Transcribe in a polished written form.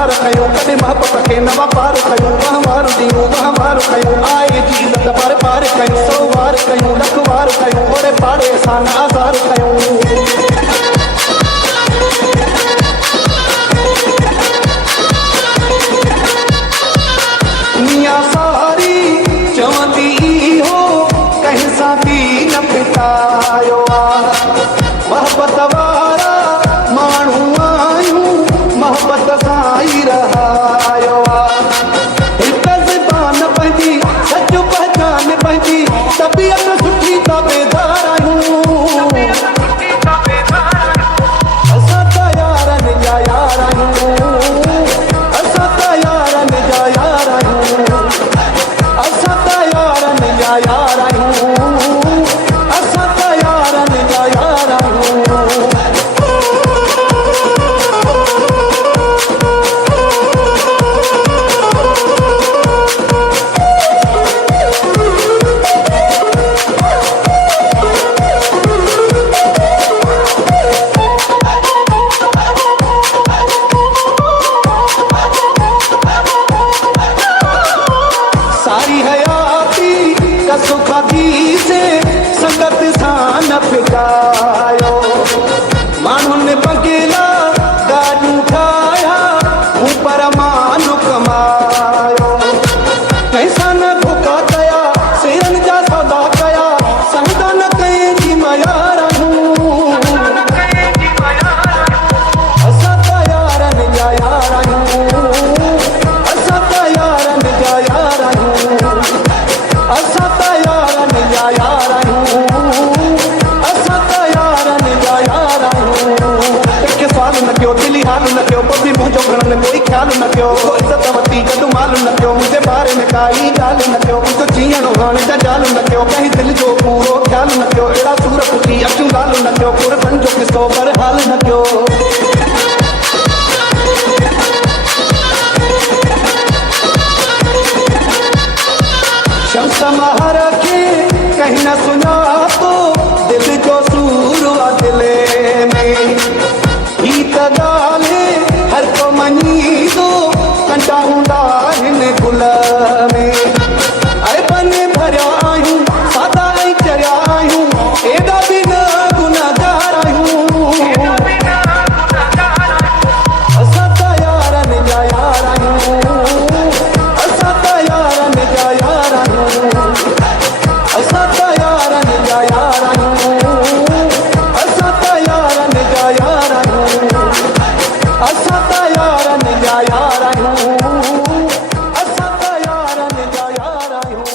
इंतजार कयूं कॾहिं मोहब्बत खे न वापार कयूं वहवार ॾींहं वहवार कयूं आए जी लत पार पार कयूं 100 वार कयूं लख वार कयूं ओरे पाड़े सां न आज़ार कयूं मियां सारी चवंदी हो कंहिं सां बि न पिटायो मोहब्बत वारा माण्हू आहियूं मोहब्बत सां ई रहायो हिकु ज़बान पंहिंजी सच पहचान पंहिंजी तबियत सुठी ताबेदार आहियूं असां त यारनि जा यार आहियूं असां त यारनि जा यार आहियूं असां त यारनि जा यार आहियूं असां त यारनि जा यार आहियूं सारी हयाती कसो खाधी से संगत सां न फिटायो माण्हुनि बगेला गाॾियूं ठाहिया हूं पर मां कमायो कंहिंसां न धोखा कया शेरनि जा सौदा कया सहदा न कंहिंजी मयार आहियूं असां त यारनि जा यार आहियूं असां त यारनि जा यार आहियूं असां त यारनि जा यार आहियूं असां त यारनि जा यार आहियूं कंहिंखे सवाल न कयो दिली हाल न कयो पोइ बि मुंहिंजो घणनि कोई ख़्यालु न कयो इज़त वरिती गॾु माल न कयो मुंहिंजे बारे में काई ॻाल्हि न कयो मुंहिंजो जीअणो हाणे त ॼाल न कयो कंहिं दिलि जो पूरो ख़्यालु न कयो अहिड़ा सूरत थी अखियूं लाल न कयो कुरबन जो किसो पर हाल न कयो शम्स महर खे कहीं न सुञातो दिल जो सूर आहे दिले में ही त ॻाल्हि हर को मञींदो कंडा हूंदा हिन गुल में अरे बन भरिया आहियूं सादा ऐं चरिया आहियूं एॾा बि न गुनहगार आहियूं असां त यारनि जा यार आहियूं असां त यारनि जा यार आहियूं असां त यारनि जा यार आहियूं असां त यारनि जा यार आहियूं असां त यारनि जा यार आहियूं असां त यारनि जा यार आहियूं